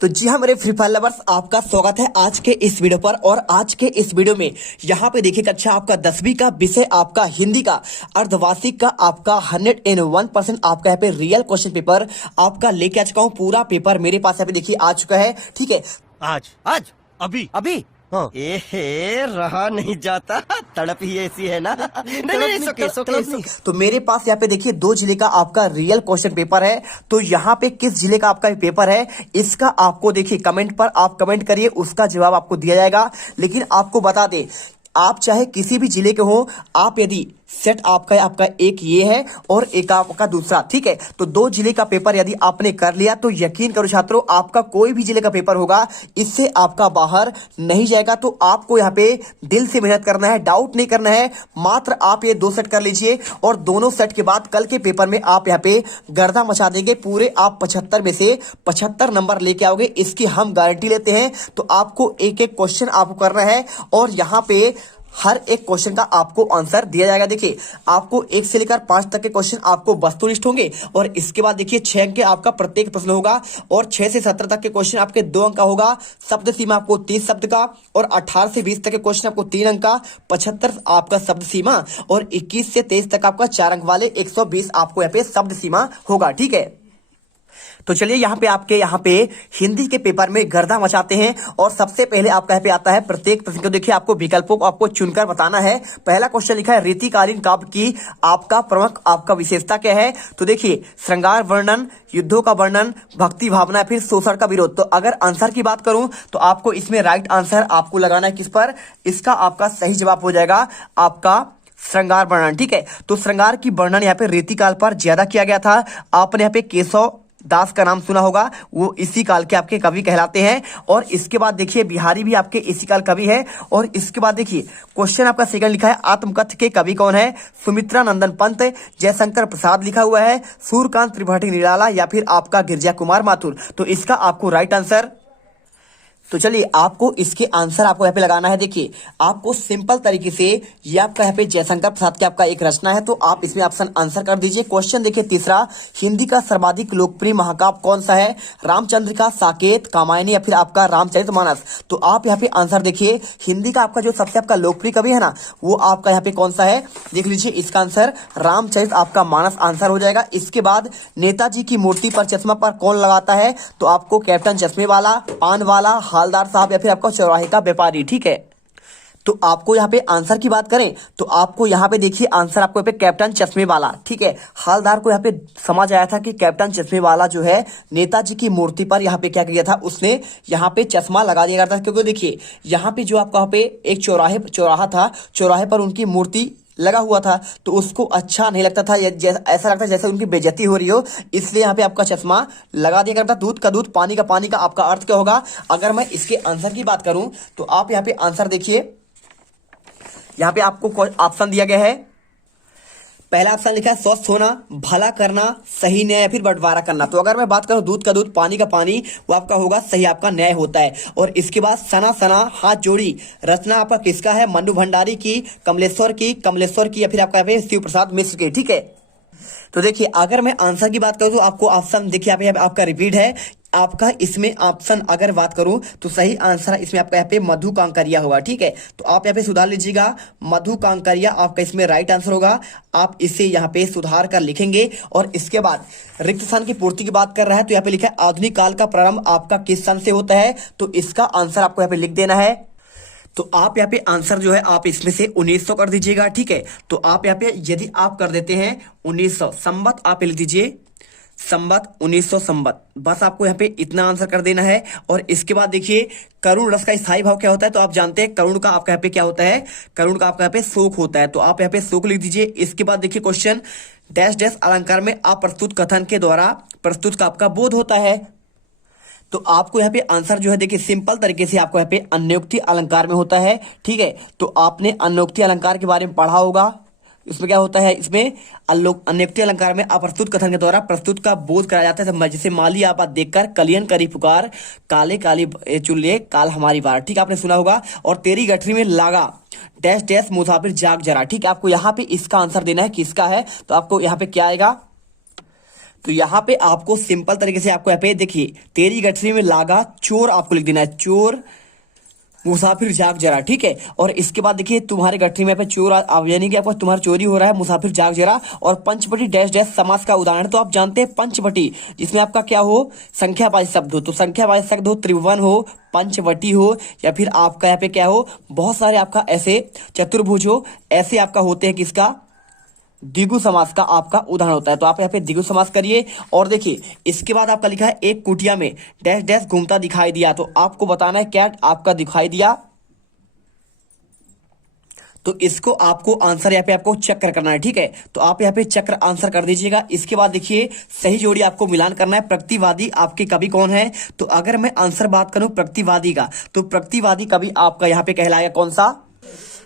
तो जी हाँ मेरे फ्री फायर लवर्स, आपका स्वागत है आज के इस वीडियो पर। और आज के इस वीडियो में यहाँ पे देखिए कक्षा आपका 10वीं का विषय आपका हिंदी का अर्धवार्षिक का आपका 101% आपका यहाँ पे रियल क्वेश्चन पेपर आपका लेके आ चुका हूँ। पूरा पेपर मेरे पास यहाँ पे देखिए आ चुका है। ठीक है, आज आज अभी अभी हाँ। एहे रहा नहीं जाता, तड़प ही ऐसी है ना। नहीं, सोके। तो मेरे पास यहाँ पे देखिए 2 जिले का आपका रियल क्वेश्चन पेपर है। तो यहाँ पे किस जिले का आपका पेपर है इसका आपको देखिए कमेंट पर आप कमेंट करिए, उसका जवाब आपको दिया जाएगा। लेकिन आपको बता दें, आप चाहे किसी भी जिले के हो, आप यदि सेट आपका एक ये है और एक आपका दूसरा, ठीक है, तो 2 जिले का पेपर यदि आपने कर लिया तो यकीन करो छात्रों, आपका कोई भी जिले का पेपर होगा इससे आपका बाहर नहीं जाएगा। तो आपको यहाँ पे दिल से मेहनत करना है, डाउट नहीं करना है। मात्र आप ये 2 सेट कर लीजिए और दोनों सेट के बाद कल के पेपर में आप यहाँ पे गर्दा मचा देंगे। पूरे आप 75 में से 75 नंबर लेके आओगे, इसकी हम गारंटी लेते हैं। तो आपको एक एक क्वेश्चन आपको करना है और यहाँ पे हर एक क्वेश्चन का आपको आंसर दिया जाएगा। देखिए आपको 1 से लेकर 5 तक के क्वेश्चन आपको वस्तुनिष्ठ होंगे और इसके बाद देखिए 6 अंक के आपका प्रत्येक प्रश्न होगा और 6 से 17 तक के क्वेश्चन आपके 2 अंक का होगा। शब्द सीमा आपको 30 शब्द का और 18 से 20 तक के क्वेश्चन आपको 3 अंक का, 75 आपका शब्द सीमा और 21 से 23 तक आपका 4 अंक वाले 120 आपको यहाँ पे शब्द सीमा होगा। ठीक है, तो चलिए यहाँ पे हिंदी के पेपर में गर्दा मचाते हैं। और सबसे पहले आपका यहाँ पे आता है प्रत्येक प्रश्न को देखिए आपको विकल्पों को आपको चुनकर बताना है। पहला क्वेश्चन लिखा है रीतिकालीन काव्य की आपका प्रमुख आपका विशेषता क्या है। तो देखिए श्रृंगार वर्णन, युद्धों का वर्णन, भक्ति भावना, फिर शोषण का विरोध। तो अगर आंसर की बात करूं तो आपको इसमें राइट आंसर आपको लगाना है किस पर, इसका आपका सही जवाब हो जाएगा आपका श्रृंगार वर्णन। ठीक है, तो श्रृंगार की वर्णन यहाँ पे रीतिकाल पर ज्यादा किया गया था। आपने यहाँ पे केशव दास का नाम सुना होगा, वो इसी काल के आपके कवि कहलाते हैं। और इसके बाद देखिए बिहारी भी आपके इसी काल कवि है। और इसके बाद देखिए क्वेश्चन आपका सेकंड लिखा है आत्मकथ के कवि कौन है। सुमित्रा नंदन पंत, जयशंकर प्रसाद लिखा हुआ है, सूर्यकांत त्रिपाठी निराला या फिर आपका गिरजा कुमार माथुर। तो इसका आपको राइट आंसर, तो चलिए आपको इसके आंसर आपको यहाँ पे लगाना है। देखिए आपको सिंपल तरीके से ये आपका यहाँ पे जयशंकर प्रसाद की आपका एक रचना है, तो आप इसमें ऑप्शन आंसर कर दीजिए। क्वेश्चन देखिए तीसरा, हिंदी का सर्वाधिक लोकप्रिय महाकाव्य कौन सा है। रामचंद्र का साकेत, कामायनी या फिर आपका रामचरितमानस। तो आप यहाँ पे आंसर देखिए, हिंदी का आपका जो सबसे आपका लोकप्रिय कवि है ना, वो आपका यहाँ पे कौन सा है, देख लीजिए। इसका आंसर रामचरित आपका मानस आंसर हो जाएगा। इसके बाद नेताजी की मूर्ति पर चश्मा पर कौन लगाता है। तो आपको कैप्टन चश्मे वाला, पान वाला, हालदार साहब या फिर आपका चौराहे का व्यापारी। ठीक है, तो आपको यहाँ पे आंसर की बात करें तो आपको यहाँ पे देखिए आंसर आपको यहाँ पे कैप्टन चश्मे वाला। ठीक है, हालदार को यहाँ पे समझ आया था कि कैप्टन चश्मे वाला जो है नेताजी की मूर्ति पर यहाँ पे क्या किया था, उसने यहाँ पे चश्मा लगा दिया था। क्योंकि देखिए यहाँ पे जो आपका यहाँ पे एक चौराहा था, चौराहे पर उनकी मूर्ति लगा हुआ था, तो उसको अच्छा नहीं लगता था, ऐसा लगता जैसे उनकी बेइज्जती हो रही हो, इसलिए यहाँ पे आपका चश्मा लगा दिया करता। दूध का दूध, पानी का पानी का आपका अर्थ क्या होगा। अगर मैं इसके आंसर की बात करूं तो आप यहाँ पे आंसर देखिए, यहाँ पे आपको ऑप्शन दिया गया है। पहला ऑप्शन लिखा है स्वस्थ होना, भला करना, सही न्याय या फिर बंटवारा करना। तो अगर मैं बात करूं दूध का दूध, पानी का पानी, वो आपका होगा सही आपका न्याय होता है। और इसके बाद सना सना, हाथ जोड़ी, रचना आपका किसका है, मन्नू भंडारी की, कमलेश्वर की या फिर आपका शिव प्रसाद मिश्र की। ठीक है, तो देखिए अगर मैं आंसर की बात करूं तो आपको ऑप्शन देखिए यहाँ पे आपका रिपीट है। आपका इसमें ऑप्शन अगर बात करूं तो सही आंसर इसमें आपका यहाँ पे मधु कांकरिया होगा। ठीक है, तो आप यहाँ पे सुधार लीजिएगा, मधु कांकरिया आपका इसमें राइट आंसर होगा। आप इसे यहाँ पे सुधार कर लिखेंगे। और इसके बाद रिक्त स्थान की पूर्ति की बात कर रहा है तो यहाँ पे लिखा है आधुनिक काल का प्रारंभ आपका किस सन से होता है। तो इसका आंसर आपको यहाँ पे लिख देना है। तो आप यहाँ पे आंसर जो है आप इसमें से 1900 कर दीजिएगा। ठीक है, तो आप यहाँ पे यदि आप कर देते हैं 1900 संवत, आप लिख दीजिए संवत 1900 संवत, बस आपको यहाँ पे इतना आंसर कर देना है। और इसके बाद देखिए करुण रस का स्थायी भाव क्या होता है। तो आप जानते हैं करुण का आपका यहाँ पे क्या होता है, करुण का आपका यहाँ पे शोक होता है। तो आप यहाँ पे शोक लिख दीजिए। इसके बाद देखिए क्वेश्चन, डैश डैश अलंकार में अप्रस्तुत कथन के द्वारा प्रस्तुत का आपका बोध होता है। तो आपको यहाँ पे आंसर जो है देखिए सिंपल तरीके से आपको यहाँ पे अन्योक्ति अलंकार में होता है। ठीक है, तो आपने अन्योक्ति अलंकार के बारे में पढ़ा होगा। इसमें क्या होता है, इसमें अन्योक्ति अलंकार में अप्रस्तुत कथन के द्वारा प्रस्तुत का बोध कराया जाता है। जैसे माली आबाद देखकर कलियन करी पुकार, काले काली चुल्ले काल हमारी बार। ठीक, आपने सुना होगा। और तेरी गठरी में लागा डैश डैश मुसाफिर जाग जरा। ठीक है, आपको यहाँ पे इसका आंसर देना है किसका है। तो आपको यहाँ पे क्या आएगा, तो यहाँ पे आपको सिंपल तरीके से आपको यहाँ पे देखिए, तेरी गठरी में लागा चोर आपको लिख देना है, चोर मुसाफिर जाग जरा, ठीक है। और इसके बाद देखिए तुम्हारे गठरी में पे चोर यानी कि आपको तुम्हारा चोरी हो रहा है, मुसाफिर जाग जरा। और पंचवटी डैश डैश समास का उदाहरण तो आप जानते हैं पंचवटी, जिसमें आपका क्या हो, संख्यावाची शब्द हो, तो संख्यावाची शब्द हो, त्रिभुवन हो, पंचवटी हो, या फिर आपका यहाँ पे क्या हो, बहुत सारे आपका ऐसे चतुर्भुज हो, ऐसे आपका होते हैं किसका, द्विगु समास का आपका उदाहरण होता है। तो आप यहाँ पे द्विगु समास करिए। और देखिए इसके बाद आपका लिखा है एक कुटिया में डैश डैश घूमता दिखाई दिया, तो आपको बताना है क्या आपका दिखाई दिया, तो इसको आपको आंसर यहाँ पे आपको चक्र करना है, ठीक है। तो आप यहाँ पे चक्र आंसर कर दीजिएगा। इसके बाद देखिए सही जोड़ी आपको मिलान करना है। प्रतिवादी आपके कवि कौन है, तो अगर मैं आंसर बात करूं प्रतिवादी का, तो प्रतिवादी कवि आपका यहाँ पे कहलाएगा कौन सा,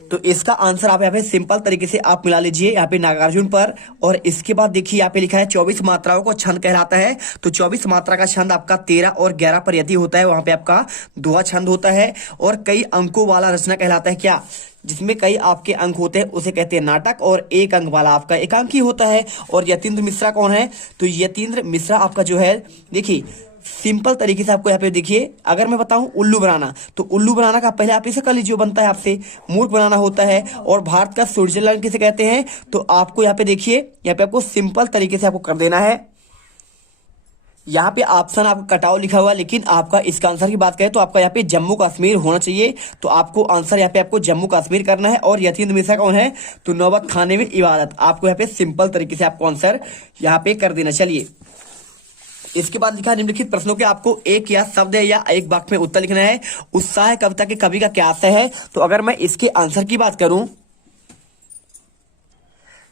तो इसका आंसर आप यहाँ पे सिंपल तरीके से आप मिला लीजिए यहाँ पे नागार्जुन पर। और इसके बाद देखिए यहाँ पे लिखा है 24 मात्राओं को छंद कहलाता है, तो 24 मात्रा का छंद आपका 13 और 11 पर यदि होता है, वहां पे आपका दुआ छंद होता है। और कई अंकों वाला रचना कहलाता है क्या, जिसमें कई आपके अंक होते हैं उसे कहते हैं नाटक, और एक अंक वाला आपका एकांकी होता है। और यतीन्द्र मिश्रा कौन है, तो यतीन्द्र मिश्रा आपका जो है, देखिए सिंपल तरीके से आपको यहाँ पे देखिए, अगर मैं बताऊं उल्लू बनाना, तो उल्लू बनाना का पहले आप इसे कर लीजिए, बनता है आपसे मूर्ख बनाना होता है। और भारत का स्विट्जरलैंड किसे कहते हैं, तो आपको यहाँ पे देखिए, यहाँ पे आपको सिंपल तरीके से आपको कर देना है। यहाँ पे ऑप्शन आपका कटाव लिखा हुआ है, लेकिन आपका इसका आंसर की बात करें तो आपका यहाँ पे जम्मू कश्मीर होना चाहिए, तो आपको आंसर यहाँ पे आपको जम्मू कश्मीर करना है। और यतीन्द्र मिश्रा कौन है, तो नौबत खाने में इबादत, आपको यहाँ पे सिंपल तरीके से आपको आंसर यहाँ पे कर देना। चलिए इसके बाद लिखा है निम्नलिखित प्रश्नों के आपको एक या शब्द या एक वाक्य में उत्तर लिखना है। उत्साह कविता के कवि का क्या आशय है, तो अगर मैं इसके आंसर की बात करूं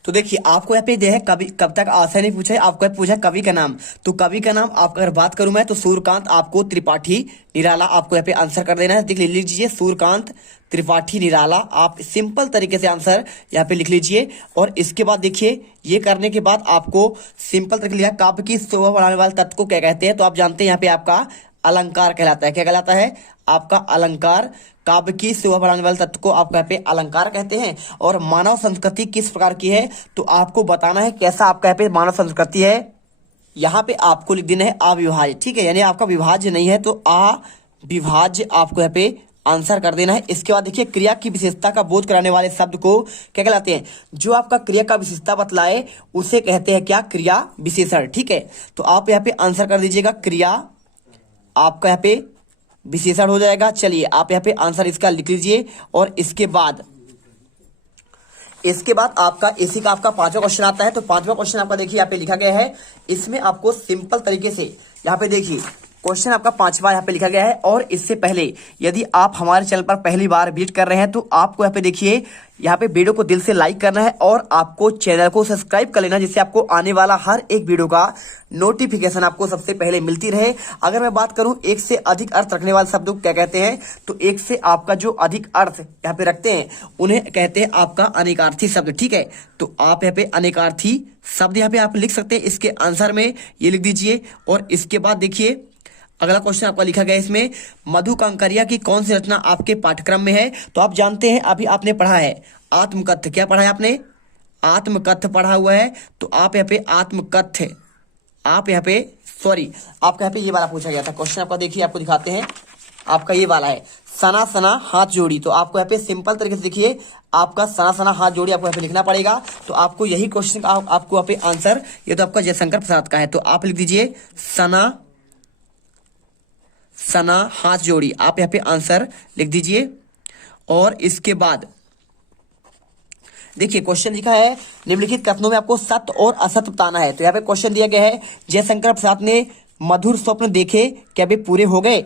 तो देखिए आपको यहाँ पे दे है कवि, कविता का आशय नहीं पूछा है, आपको पूछा कवि का नाम, तो कवि का नाम आप अगर बात करूं मैं तो सूर्यकांत आपको त्रिपाठी निराला, आपको यहाँ पे आंसर कर देना है। लिख लीजिए सूर्यकांत त्रिपाठी निराला, आप सिंपल तरीके से आंसर यहाँ पे लिख लीजिए। और इसके बाद देखिए ये करने के बाद आपको सिंपल तरीके लिखा, काव्य की शोभा बढ़ाने वाले तत्व को क्या कहते हैं, तो आप जानते हैं यहाँ पे आपका अलंकार कहलाता है। क्या कहलाता है, आपका अलंकार। काव्य की शोभा बढ़ाने वाले तत्व को आप यहाँ पे अलंकार कहते हैं। और मानव संस्कृति किस प्रकार की है, तो आपको बताना है कैसा आपका यहाँ पे मानव संस्कृति है। यहाँ पे आपको लिख देना है अविभाज्य, ठीक है, यानी आपका विभाज्य नहीं है, तो अविभाज्य आपको यहाँ पे आंसर कर देना है। इसके बाद देखिए क्रिया की विशेषता का बोध कराने वाले शब्द को क्या कहलाते हैं, जो आपका क्रिया का विशेषता बतलाए उसे कहते हैं क्या, क्रिया विशेषण, ठीक है। तो आप यहाँ पे आंसर कर दीजिएगा क्रिया, आपका यहाँ पे विशेषण हो जाएगा। चलिए आप यहाँ पे आंसर इसका लिख लीजिए। और इसके बाद आपका इसी का आपका पांचवा क्वेश्चन आता है। तो पांचवा क्वेश्चन आपका देखिए यहाँ पे लिखा गया है, इसमें आपको सिंपल तरीके से यहाँ पे देखिए क्वेश्चन आपका पांचवा यहाँ पे लिखा गया है। और इससे पहले यदि आप हमारे चैनल पर पहली बार विजिट कर रहे हैं तो आपको यहाँ पे देखिए, यहाँ पे वीडियो को दिल से लाइक करना है और आपको चैनल को सब्सक्राइब कर लेना, जिससे आपको आने वाला हर एक वीडियो का नोटिफिकेशन आपको सबसे पहले मिलती रहे। अगर मैं बात करूं एक से अधिक अर्थ रखने वाले शब्द को क्या कहते हैं, तो एक से आपका जो अधिक अर्थ यहाँ पे रखते हैं उन्हें कहते हैं आपका अनेकार्थी शब्द, ठीक है। तो आप यहाँ पे अनेकार्थी शब्द यहाँ पे आप लिख सकते हैं, इसके आंसर में ये लिख दीजिए। और इसके बाद देखिए अगला क्वेश्चन आपका लिखा गया है, इसमें मधु कांकरिया की कौन सी रचना आपके पाठ्यक्रम में है, तो आप जानते हैं अभी आपने पढ़ा है आत्मकथ्य, क्या पढ़ा है आपने, आत्मकथ्य पढ़ा हुआ है। तो आप यहाँ पे आत्मकथ्य, आप यहाँ पे सॉरी आपका यहाँ पे ये वाला पूछा गया था क्वेश्चन, आपका देखिए आपको दिखाते हैं, आपका ये वाला है सना सना हाथ जोड़ी। तो आपको यहाँ पे सिंपल तरीके से देखिए, आपका सना सना हाथ जोड़ी आपको यहाँ पे लिखना पड़ेगा। तो आपको यही क्वेश्चन आपको यहाँ पे आंसर, ये तो आपका जयशंकर प्रसाद का है, तो आप लिख दीजिए सना सना हाथ जोड़ी, आप यहाँ पे आंसर लिख दीजिए। और इसके बाद देखिए क्वेश्चन लिखा है निम्नलिखित कथनों में आपको सत्य और असत्य बताना है। तो यहाँ पे क्वेश्चन दिया गया है, जयशंकर प्रसाद ने मधुर स्वप्न देखे, क्या वे पूरे हो गए,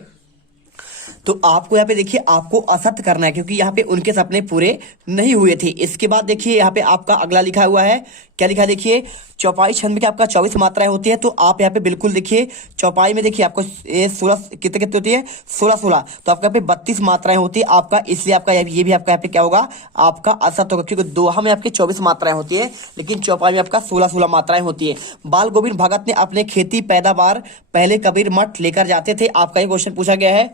तो आपको यहाँ पे देखिए आपको असत्य करना है, क्योंकि यहाँ पे उनके सपने पूरे नहीं हुए थे। इसके बाद देखिए यहाँ पे आपका अगला लिखा हुआ है, क्या लिखा है देखिए, चौपाई छंद में आपका 24 मात्राएं होती है। तो आप यहाँ पे बिल्कुल देखिए चौपाई में देखिए आपको 16 कितने कितने होती है, 16 तो आपका यहाँ पे 32 मात्राएं होती है आपका, इसलिए आपका ये भी आपका यहाँ पे क्या होगा, आपका असत्य होगा, क्योंकि दोहा में आपके 24 मात्राएं होती है लेकिन चौपाई में आपका 16 मात्राएं होती है। बाल गोविंद भगत ने अपने खेती पैदावार पहले कबीर मठ लेकर जाते थे, आपका ये क्वेश्चन पूछा गया है।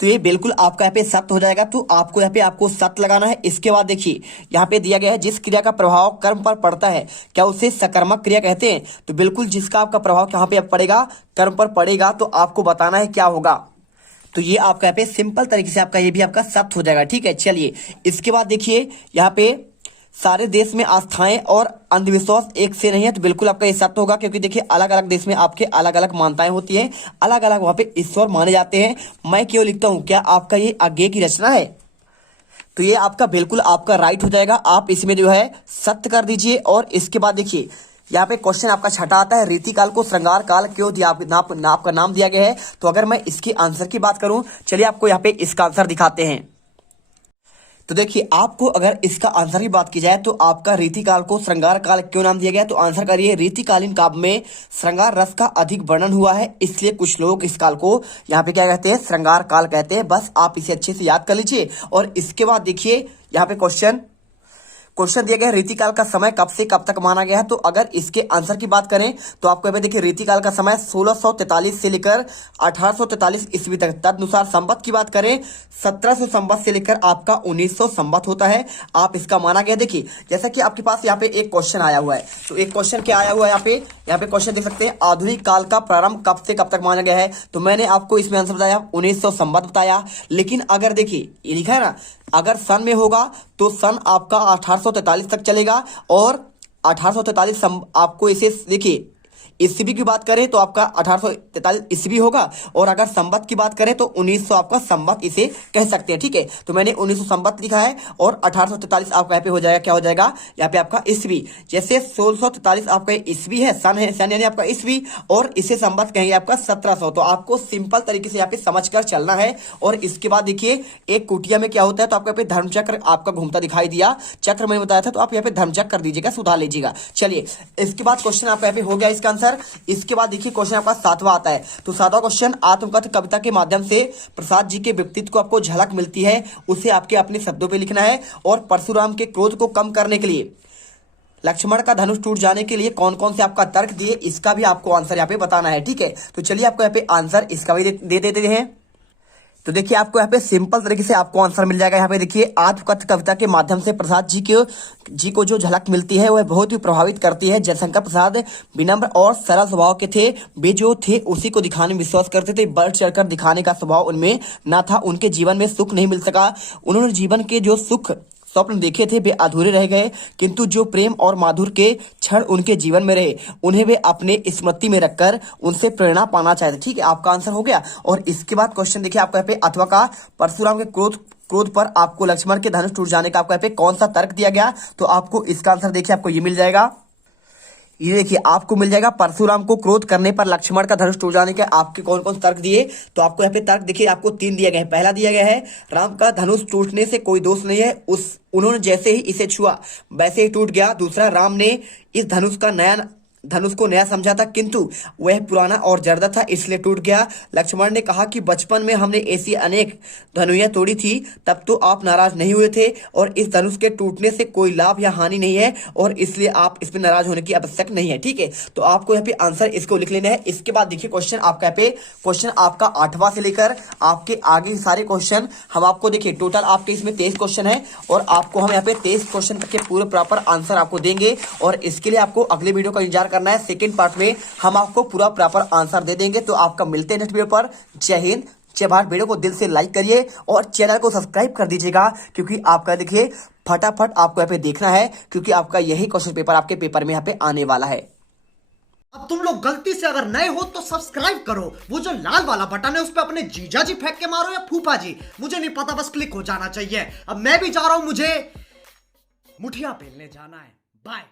तो ये बिल्कुल आपका यहाँ पे सत्य हो जाएगा। तो आपको यहाँ पे आपको सत्य लगाना है। इसके बाद देखिए यहाँ पे दिया गया है जिस क्रिया का प्रभाव कर्म पर पड़ता है क्या उसे सकर्मक क्रिया कहते हैं। तो बिल्कुल जिसका आपका प्रभाव यहाँ पे पड़ेगा कर्म पर पड़ेगा तो आपको बताना है क्या होगा। तो ये आपका यहाँ पे सिंपल तरीके से आपका ये भी आपका सत्य हो जाएगा। ठीक है, चलिए इसके बाद देखिए यहाँ पे सारे देश में आस्थाएं और अंधविश्वास एक से नहीं है। तो बिल्कुल आपका ये सत्य होगा, क्योंकि देखिए अलग अलग देश में आपके अलग अलग मान्यताएं होती हैं, अलग अलग वहां पे ईश्वर माने जाते हैं। मैं क्यों लिखता हूं, क्या आपका ये आगे की रचना है? तो ये आपका बिल्कुल आपका राइट हो जाएगा। आप इसमें जो है सत्य कर दीजिए। और इसके बाद देखिए यहाँ पे क्वेश्चन आपका छठा आता है, रीतिकाल को श्रृंगार काल क्यों दिया आपका नाम दिया गया है। तो अगर मैं इसके आंसर की बात करूं, चलिए आपको यहाँ पे इसका आंसर दिखाते हैं। तो देखिए आपको अगर इसका आंसर की बात की जाए तो आपका रीतिकाल को श्रृंगार काल क्यों नाम दिया गया। तो आंसर करिए, रीतिकालीन काव्य में श्रृंगार रस का अधिक वर्णन हुआ है, इसलिए कुछ लोग इस काल को यहाँ पे क्या कहते हैं, श्रृंगार काल कहते हैं। बस आप इसे अच्छे से याद कर लीजिए। और इसके बाद देखिए यहाँ पे क्वेश्चन दिया गया है, रीतिकाल का समय कब से कब तक माना गया है। तो अगर इसके आंसर की बात करें तो आपको यहाँ पे देखिए रीतिकाल का समय 1643 से लेकर 1843 ईस्वी तक। तदनुसार संवत की बात करें 1700 संवत से लेकर आपका 1900 संवत होता है। आप इसका माना गया। देखिए जैसा कि आपके पास यहाँ पे एक क्वेश्चन आया हुआ है, तो एक क्वेश्चन क्या आया हुआ है यहाँ पे क्वेश्चन देख सकते हैं, आधुनिक काल का प्रारंभ कब से कब तक माना गया है। तो मैंने आपको इसमें आंसर बताया 1900 संवत बताया। लेकिन अगर देखिए ये लिखा है ना, अगर सन में होगा तो सन आपका 1843 तक चलेगा। और 1843 आपको इसे देखिए ईस्वी की बात करें तो आपका 1843 ईस्वी होगा। और अगर संवत की बात करें तो 1900 आपका संवत इसे कह सकते हैं। ठीक है, तो मैंने 1900 संवत लिखा है और 1843 आपका यहाँ पे हो जाएगा, क्या हो जाएगा यहाँ पे आपका ईस्वी। जैसे 1643 आपका ईस्वी है, सन है, सन यानी आपका ईस्वी, और इसे संवत कहेंगे आपका 1700। तो आपको सिंपल तरीके से यहाँ पे समझ कर चलना है। और इसके बाद देखिए एक कुटिया में क्या होता है, तो आपको यहाँ पे धर्मचक्र आपका घूमता दिखाई दिया, चक्र मैंने बताया था, तो आप यहाँ पे धर्मचक्र कर दीजिएगा, सुधार लीजिएगा। चलिए इसके बाद क्वेश्चन आपका यहाँ पे हो गया इसका आंसर। इसके बाद देखिए क्वेश्चन आपका सातवां आता है। तो सातवां क्वेश्चन, आत्मकथ कविता के माध्यम से प्रसाद जी के व्यक्तित्व को आपको झलक मिलती है, उसे आपके अपने शब्दों पे लिखना है। और परशुराम के क्रोध को कम करने के लिए लक्ष्मण का धनुष टूट जाने के लिए कौन कौन से आपका तर्क दिए, इसका भी आपको आंसर यहाँ पे बताना है। ठीक है, तो चलिए आपको यहाँ पे आंसर इसका भी दे देते हैं। तो देखिए आपको यहाँ पे सिंपल तरीके से आपको आंसर मिल जाएगा। यहाँ पे देखिए आत्मकथ कविता के माध्यम से प्रसाद जी को जो झलक मिलती है वह बहुत ही प्रभावित करती है। जयशंकर प्रसाद विनम्र और सरल स्वभाव के थे, वे जो थे उसी को दिखाने में विश्वास करते थे, बढ़ चढ़कर दिखाने का स्वभाव उनमें ना था। उनके जीवन में सुख नहीं मिल सका, उन्होंने जीवन के जो सुख स्वप्न देखे थे वे अधूरे रह गए, किंतु जो प्रेम और माधुर के क्षण उनके जीवन में रहे उन्हें वे अपने स्मृति में रखकर उनसे प्रेरणा पाना चाहते। ठीक है, आपका आंसर हो गया। और इसके बाद क्वेश्चन देखिए आपको यहाँ पे, अथवा का परशुराम के क्रोध पर आपको लक्ष्मण के धनुष टूट जाने का आपको यहाँ पे कौन सा तर्क दिया गया। तो आपको इसका आंसर देखिए आपको ये मिल जाएगा। ये देखिए आपको मिल जाएगा, परशुराम को क्रोध करने पर लक्ष्मण का धनुष टूट जाने के आपके कौन कौन तर्क दिए। तो आपको यहाँ पे तर्क देखिए आपको 3 दिया गया है। पहला दिया गया है, राम का धनुष टूटने से कोई दोष नहीं है, उन्होंने जैसे ही इसे छुआ वैसे ही टूट गया। दूसरा, राम ने इस धनुष को नया समझा था, किंतु वह पुराना और जर्दा था इसलिए टूट गया। लक्ष्मण ने कहा कि बचपन में हमने ऐसी अनेक धनुइयां तोड़ी थी, तब तो आप नाराज नहीं हुए थे, और इस धनुष के टूटने से कोई लाभ या हानि नहीं है, और इसलिए आप इसमें नाराज होने की आवश्यकता नहीं है। ठीक है, तो आपको यहाँ पे आंसर इसको लिख लेना है। इसके बाद देखिए क्वेश्चन आपका यहाँ पे, क्वेश्चन आपका 8वां से लेकर आपके आगे सारे क्वेश्चन हम आपको देखिए टोटल आपके इसमें 23 क्वेश्चन है, और आपको हम यहाँ पे 23 क्वेश्चन तक के पूरे प्रॉपर आंसर आपको देंगे। और इसके लिए आपको अगले वीडियो का इंतजार करना है। सेकंड पार्ट में हम आपको पूरा प्रॉपर आंसर दे देंगे। तो आपका मिलते हैं नेक्स्ट वीडियो पर। जय हिंद, जय भारत। वीडियो को दिल से लाइक करिए और चैनल को सब्सक्राइब कर दीजिएगा, क्योंकि आपका देखिए फटाफट आपको यहाँ पे देखना है, क्योंकि आपका यही क्वेश्चन पेपर आपके पेपर में यहाँ पे आने वाला है। अब तुम लोग गलती से अगर नए हो तो सब्सक्राइब करो, वो जो लाल वाला बटन है उस पर अपने जीजा जी फेंक के मारो या फूफा जी, मुझे नहीं पता, बस क्लिक हो जाना चाहिए। अब मैं भी जा रहा हूं, मुझे मुठिया पेलने जाना है। बाय।